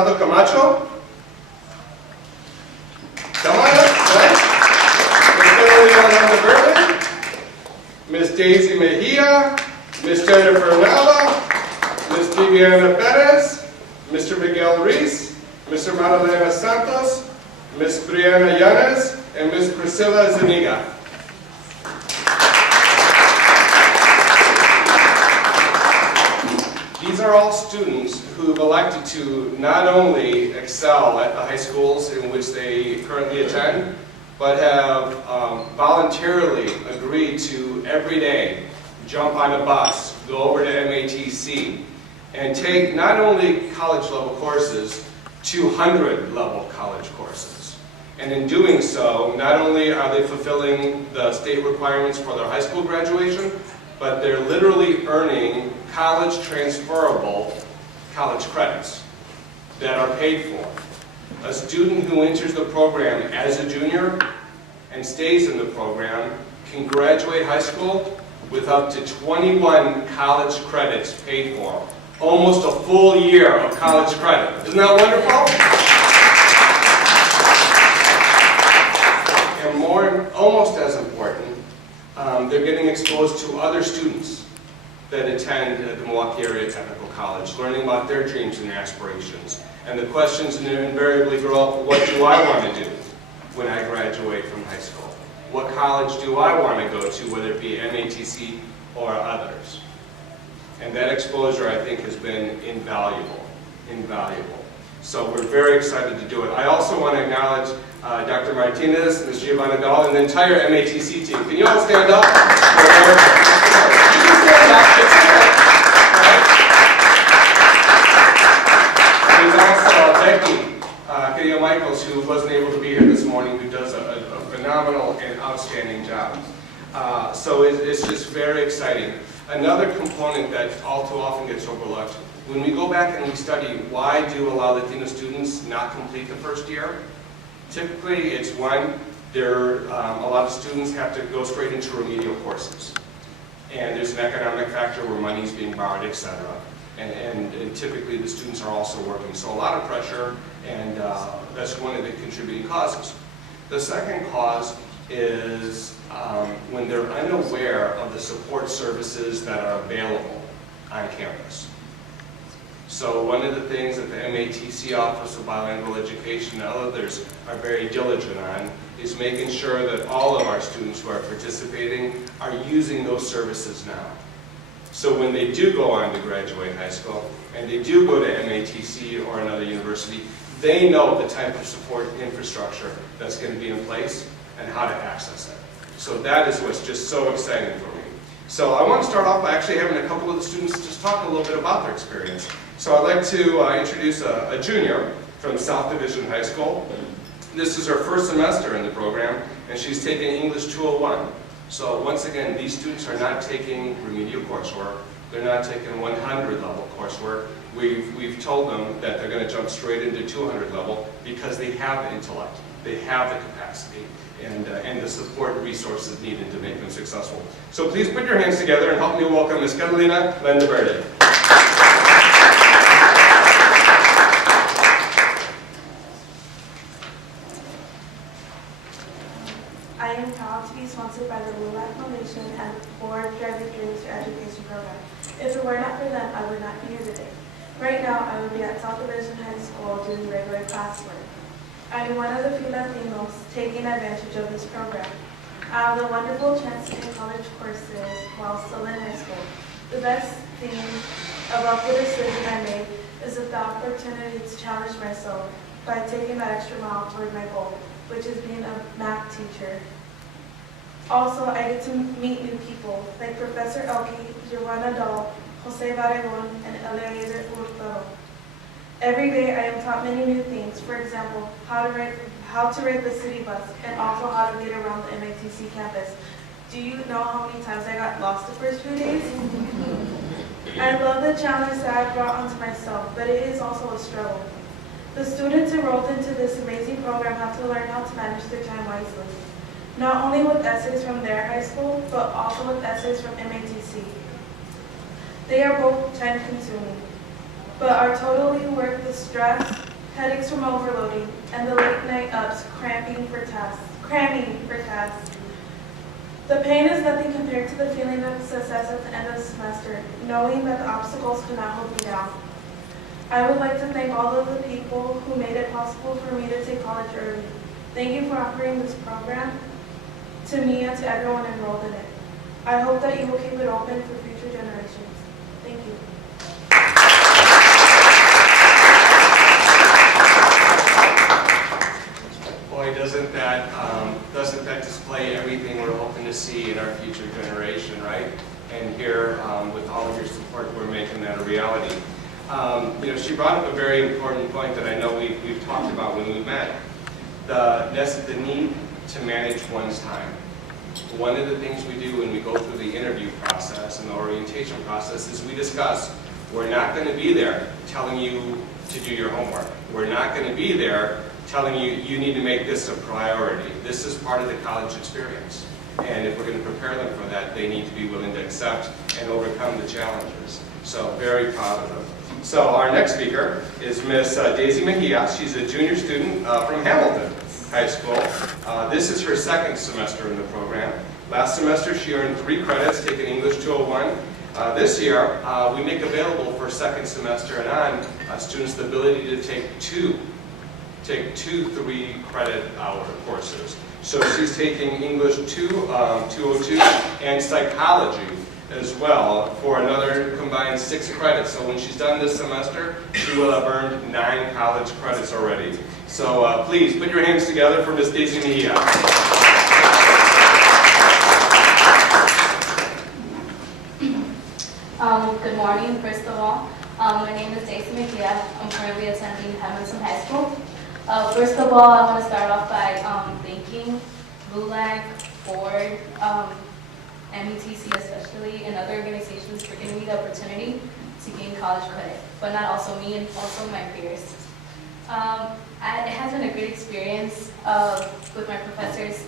Rosado Camacho. Come on up, right? Ms. Carolina Verde, Ms. Daisy Mejia, Ms. Jennifer Nava, Ms. Viviana Perez, Mr. Miguel Reese, Mr. Madalena Santos, Ms. Brianna Yanes, and Ms. Priscilla Zuniga. These are all students who've elected to not only excel at the high schools in which they currently attend, but have voluntarily agreed to every day jump on a bus, go over to MATC, and take not only college level courses, 200 level college courses. And in doing so, not only are they fulfilling the state requirements for their high school graduation, but they're literally earning college transferable college credits that are paid for. A student who enters the program as a junior and stays in the program can graduate high school with up to 21 college credits paid for. Almost a full year of college credit. Isn't that wonderful? And more, almost as important, they're getting exposed to other students that attend the Milwaukee Area Technical College, learning about their dreams and aspirations. And the questions invariably grow up, what do I want to do when I graduate from high school? What college do I want to go to, whether it be MATC or others? And that exposure, I think, has been invaluable, invaluable. So we're very excited to do it. I also want to acknowledge Dr. Martinez, Ms. Giovanna Dahl, and the entire MATC team. Can you all stand up? You can stand up. It's okay. There's also Becky Cadillo Michaels, who wasn't able to be here this morning, who does a phenomenal and outstanding job. So it's just very exciting. Another component that all too often gets overlooked, when we go back and we study why do a lot of Latino students not complete the first year, typically it's one, a lot of students have to go straight into remedial courses. And there's an economic factor where money's being borrowed, etc. And typically the students are also working. So a lot of pressure, and that's one of the contributing causes. The second cause is when they're unaware of the support services that are available on campus. So one of the things that the MATC Office of Bilingual Education and others are very diligent on is making sure that all of our students who are participating are using those services now. So when they do go on to graduate high school and they do go to MATC or another university, they know the type of support infrastructure that's going to be in place and how to access it. So that is what's just so exciting for me. So I want to start off by actually having a couple of the students just talk a little bit about their experience. So I'd like to introduce a junior from South Division High School. This is her first semester in the program, and she's taking English 201. So once again, these students are not taking remedial coursework. They're not taking 100 level coursework. We've told them that they're going to jump straight into 200 level because they have the intellect, they have the capacity, and the support resources needed to make them successful. So please put your hands together and help me welcome Ms. Carolina Verde. I am proud to be sponsored by the LULAC Foundation and Ford Driving Dreams for Education program. If it were not for them, I would not be here today. Right now, I would be at South Division High School doing regular classwork. I am one of the few Latinos taking advantage of this program. I have the wonderful chance to take college courses while still in high school. The best thing about the decision I made is the opportunity to challenge myself by taking that extra mile toward my goal, which is being a math teacher. Also, I get to meet new people like Professor Elke, Giovanna Dahl, Jose Barregon, and Eliezer Hurtado. Every day I am taught many new things. For example, how to ride the city bus, and also how to get around the MATC campus. Do you know how many times I got lost the first few days? I love the challenge that I brought onto myself, but it is also a struggle. The students enrolled into this amazing program have to learn how to manage their time wisely, not only with essays from their high school, but also with essays from MATC. They are both time-consuming, but are totally worth the stress headaches from overloading, and the late night ups cramming for tests. The pain is nothing compared to the feeling of success at the end of the semester, knowing that the obstacles could not hold me down. I would like to thank all of the people who made it possible for me to take college early. Thank you for offering this program to me and to everyone enrolled in it. I hope that you will keep it open for future generations. Thank you. Boy, doesn't that display everything we're hoping to see in our future generation, right? And here, with all of your support, we're making that a reality. She brought up a very important point that I know we've talked about when we met. The need to manage one's time. One of the things we do when we go through the interview process and the orientation process is we discuss, we're not going to be there telling you to do your homework. We're not going to be there telling you, you need to make this a priority. This is part of the college experience. And if we're going to prepare them for that, they need to be willing to accept and overcome the challenges. So very proud of them. So our next speaker is Miss Daisy Mejia. She's a junior student from Hamilton High School. This is her second semester in the program. Last semester she earned 3 credits, taking English 201. This year we make available for second semester and on students the ability to take two 3-credit hour courses. So she's taking English 202 and psychology as well for another combined 6 credits. So when she's done this semester, she will have earned 9 college credits already. So please put your hands together for Miss Daisy Mejia. Good morning, first of all. My name is Daisy Mejia. I'm currently attending Hamilton High School. First of all, I want to start off by thanking LULAC-Ford, METC especially, and other organizations for giving me the opportunity to gain college credit, but not also me and also my peers. It has been a great experience with my professors,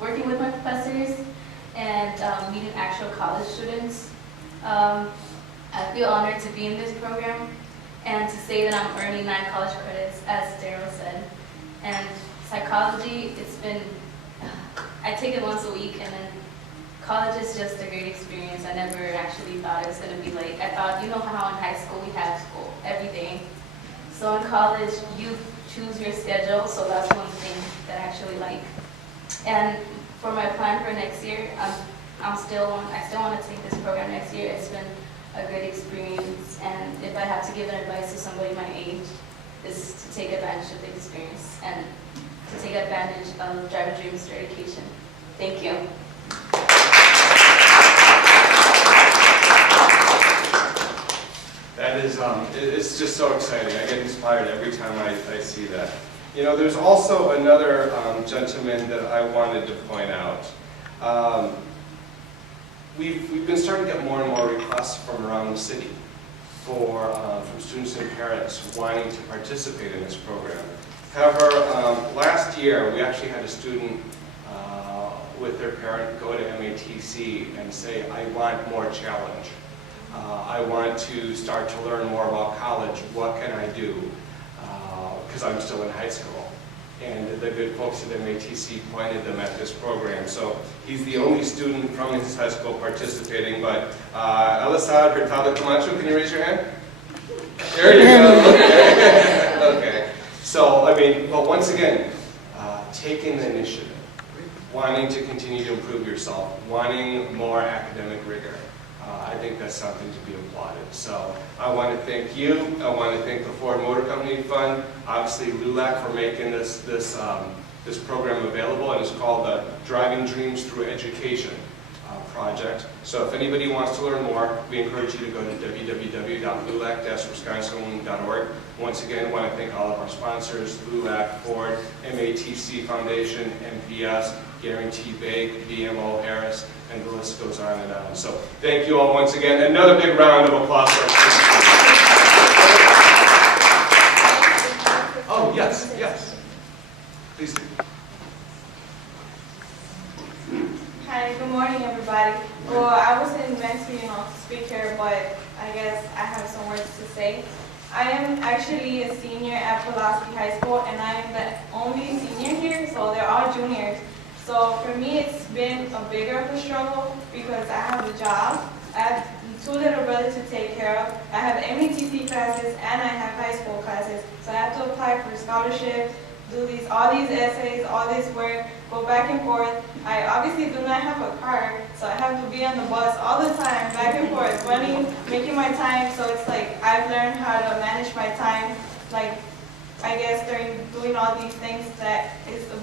working with my professors, and meeting actual college students. I feel honored to be in this program and to say that I'm earning 9 college credits, as Daryl said. And psychology, I take it once a week, and then college is just a great experience. I never actually thought it was going to be like, I thought, you know how in high school we have school every day. So in college, you choose your schedule, so that's one thing that I actually like. And for my plan for next year, I still want to take this program next year. It's been a great experience, and if I have to give an advice to somebody my age, is to take advantage of the experience and to take advantage of Drive Dreams certification. Thank you. That is, it's just so exciting. I get inspired every time I see that. You know, there's also another gentleman that I wanted to point out. We've been starting to get more and more requests from around the city from students and parents wanting to participate in this program. However, last year we actually had a student with their parent go to MATC and say, I want more challenge. I want to start to learn more about college. What can I do? Because I'm still in high school. And the good folks at MATC pointed them at this program. So he's the only student from his high school participating, but Elisad Hurtado Camacho, can you raise your hand? There you go, okay. Okay. So, I mean, but once again, taking the initiative, wanting to continue to improve yourself, wanting more academic rigor. I think that's something to be applauded. So I want to thank you. I want to thank the Ford Motor Company Fund, obviously LULAC for making this program available, and it's called the Driving Dreams Through Education project. So if anybody wants to learn more, we encourage you to go to www.lulac-wisconsin.org. Once again, I want to thank all of our sponsors, LULAC, Ford, MATC Foundation, MPS, Guarantee Bank, BMO, Harris, and the list goes on and on. So thank you all once again. Another big round of applause for our speakers. Oh, yes, yes. Please do. Hi, good morning, everybody. Well, I wasn't meant to, speak here, but I guess I have some words to say. I am actually a senior at Pulaski High School, and I am the only senior here, so they're all juniors. So for me, it's been a bigger of a struggle because I have a job, I have two little brothers to take care of, I have METC classes, and I have high school classes. So I have to apply for scholarships, do all these essays, all this work, go back and forth. I obviously do not have a car, so I have to be on the bus all the time, back and forth, running, making my time. So it's like I've learned how to manage my time, like I guess during doing all these things that is a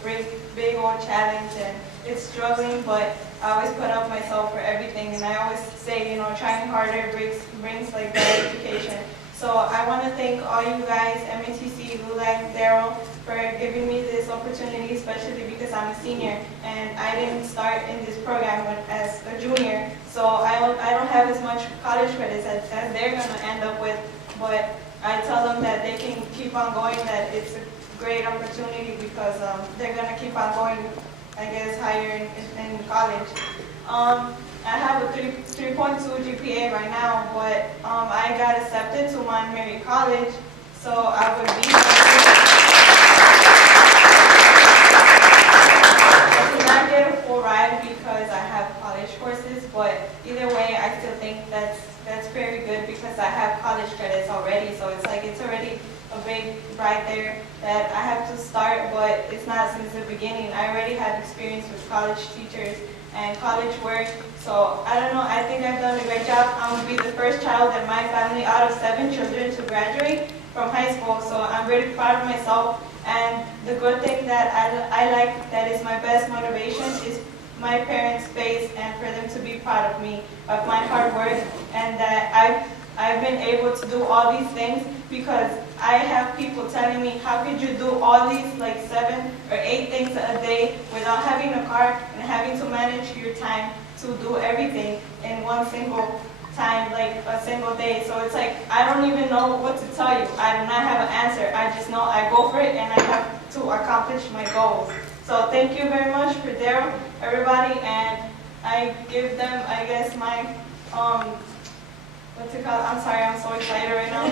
big old challenge, and it's struggling, but I always put up myself for everything, and I always say, you know, trying harder brings like better education. So I want to thank all you guys, METC, LULAC, Daryl, for giving me this opportunity, especially because I'm a senior and I didn't start in this program as a junior. So I don't have as much college credits as they're going to end up with, but I tell them that they can keep on going, that it's a great opportunity because they're going to keep on going, I guess, higher in college. I have a 3.2 GPA right now, but I got accepted to Montgomery College, so I would be I did not get a full ride because I have college courses, but either way, I still think that's very good because I have college credits already, so it's like it's already a big ride there that I have to start, but it's not since the beginning. I already have experience with college teachers and college work, so I don't know, I think I've done a great job. I'm going to be the first child in my family out of 7 children to graduate from high school, so I'm really proud of myself. And the good thing that I like, that is my best motivation, is my parents' face and for them to be proud of me, of my hard work, and that I've been able to do all these things because I have people telling me, how could you do all these like 7 or 8 things a day without having a car and having to manage your time to do everything in one single time, like a single day. So it's like, I don't even know what to tell you. I do not have an answer. I just know I go for it and I have to accomplish my goals. So thank you very much for Daryl, everybody, and I give them, I guess, my, what's it called? I'm sorry, I'm so excited right now.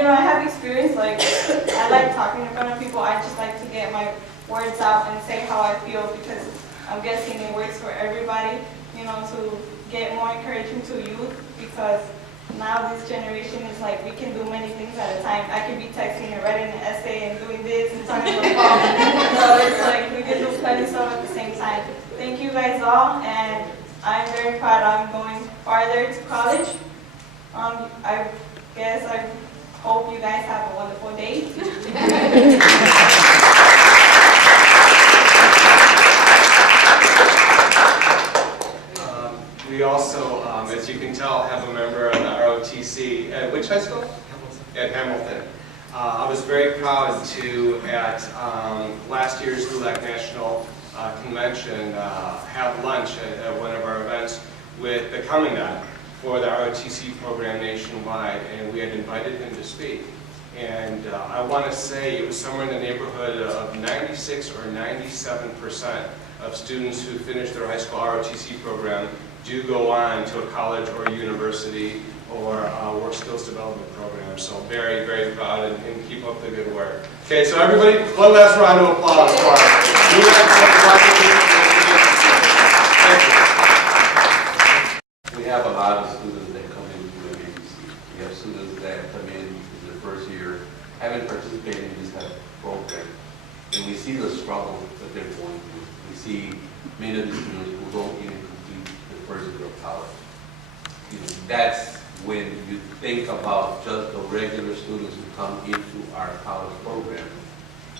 I have experience, like, I like talking in front of people. I just like to get my words out and say how I feel because I'm guessing it works for everybody, you know, to get more encouragement to youth because now this generation is like, we can do many things at a time. I can be texting and writing an essay and doing this and talking on the phone. So it's like, we can do plenty of stuff at the same time. Thank you guys all, and I'm very proud I'm going farther to college. I guess I hope you guys have a wonderful day. We also, as you can tell, have a member of the ROTC at which high school? At Hamilton. I was very proud to, at last year's LULAC National Convention, have lunch at one of our events with the Commandant for the ROTC program nationwide, and we had invited him to speak. And I want to say it was somewhere in the neighborhood of 96 or 97% of students who finish their high school ROTC program do go on to a college or a university or work skills development program. So very, very proud, and keep up the good work. Okay, so everybody, one last round of applause for We have a lot of students that come into the agency. We have students that come in their first year, haven't participated in this type of program, and we see the struggle that they're going through. We see many of the students who don't even complete the first year of college. That's when you think about just the regular students who come into our college program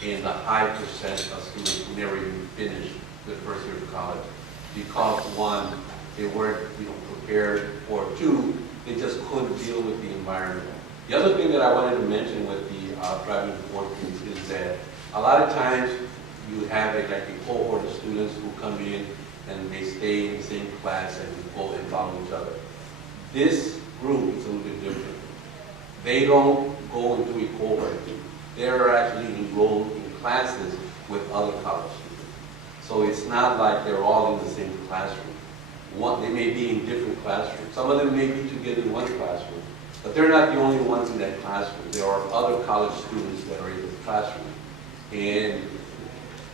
and the high percent of students who never even finish the first year of college because one, they weren't prepared, or two, they just couldn't deal with the environment. The other thing that I wanted to mention with the driving Ford kids is that a lot of times you have like a cohort of students who come in and they stay in the same class and go and follow each other. This group is a little bit different. They don't go into a cohort. They're actually enrolled in classes with other college students. So it's not like they're all in the same classroom. They may be in different classrooms. Some of them may be together in one classroom, but they're not the only ones in that classroom. There are other college students that are in the classroom. And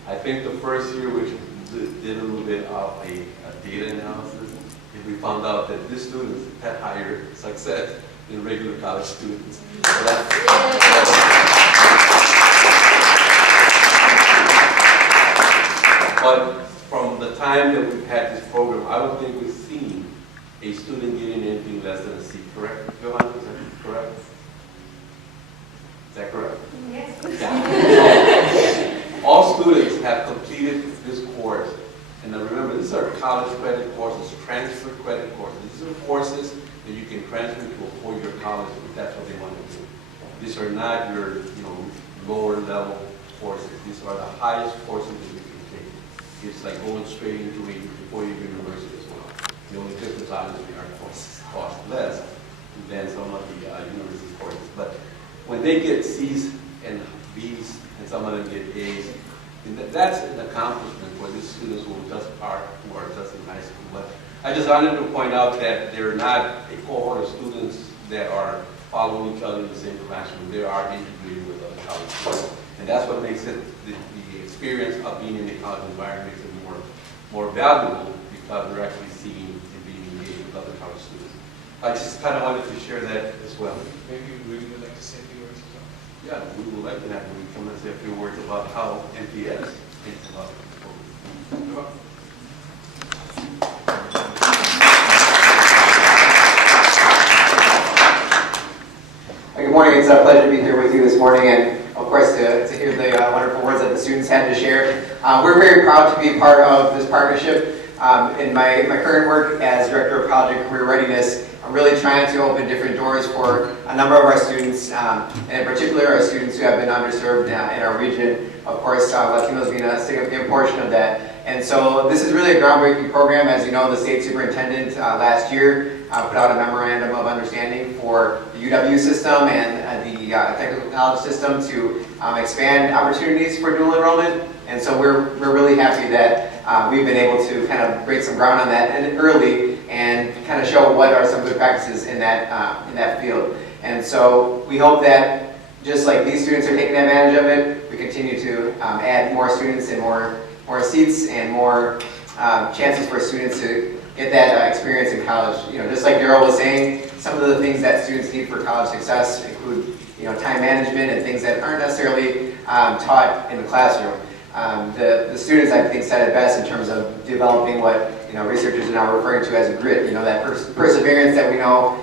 I think the first year, which did a little bit of a data analysis, and we found out that these students had higher success than regular college students. But from the time that we've had this program, I don't think we've seen a student getting anything less than a C, correct? Johan, is that correct? Is that correct? Yes. Yeah. All students have completed this course. And now remember, these are college credit courses, transfer credit courses. These are courses that you can transfer to a four-year college if that's what they want to do. These are not your, lower level courses. These are the highest courses that you can take. It's like going straight into a four-year university as well. The only difference obviously our courses cost less than some of the university courses. But when they get C's and B's and some of them get A's, and that's an accomplishment for these students who are just in high school. But I just wanted to point out that they're not a cohort of students that are following each other in the same classroom. They are integrated with other college students. And that's what makes it, the experience of being in a college environment makes it more valuable, because they're actually seeing and being engaged with other college students. I just kind of wanted to share that as well. Maybe Rudy would like to say a few words as well. Yeah, we would like to have you come and say a few words about how MPS thinks about it. Good morning. It's a pleasure to be here with you this morning, and of course to hear the wonderful words that the students had to share. We're very proud to be part of this partnership. In my current work as Director of College and Career Readiness, I'm really trying to open different doors for a number of our students, and in particular our students who have been underserved in our region. Of course, Latinos being a significant portion of that. And so this is really a groundbreaking program. As you know, the state superintendent last year put out a memorandum of understanding for the UW system and the technical college system to expand opportunities for dual enrollment. And so we're really happy that we've been able to kind of break some ground on that and early and kind of show what are some good practices in that field. And so we hope that just like these students are taking advantage of it, we continue to add more students and more seats and more chances for students to get that experience in college. Just like Daryl was saying, some of the things that students need for college success include time management and things that aren't necessarily taught in the classroom. The students, I think, said it best in terms of developing what researchers are now referring to as a grit. That perseverance that we know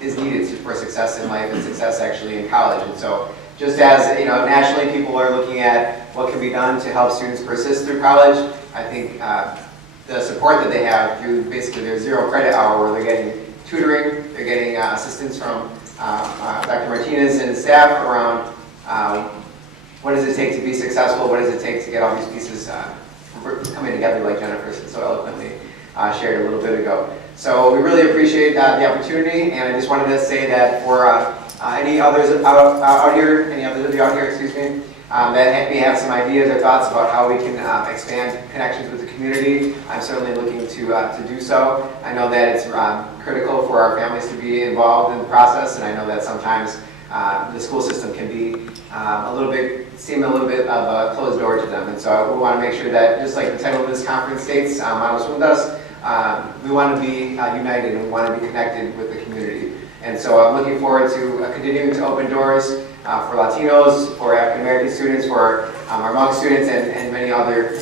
is needed for success in life and success actually in college. And so, just as nationally people are looking at what can be done to help students persist through college, I think the support that they have through basically their zero credit hour, where they're getting tutoring, they're getting assistance from Dr. Martinez and staff around what does it take to be successful, what does it take to get all these pieces coming together like Jennifer so eloquently shared a little bit ago. So we really appreciate the opportunity, and I just wanted to say that for any others out here, that may have some ideas or thoughts about how we can expand connections with the community, I'm certainly looking to do so. I know that it's critical for our families to be involved in the process, and I know that sometimes the school system can be seem a little bit of a closed door to them. And so we want to make sure that, just like the title of this conference states, Manos Juntas, we want to be united and we want to be connected with the community. And so I'm looking forward to continuing to open doors for Latinos, for African American students, for our Hmong students, and many other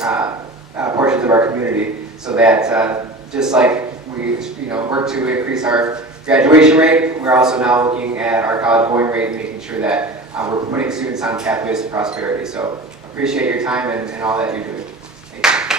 portions of our community, so that just like we work to increase our graduation rate, we're also now looking at our college going rate and making sure that we're putting students on pathways to prosperity. So appreciate your time and all that you're doing. Thank you.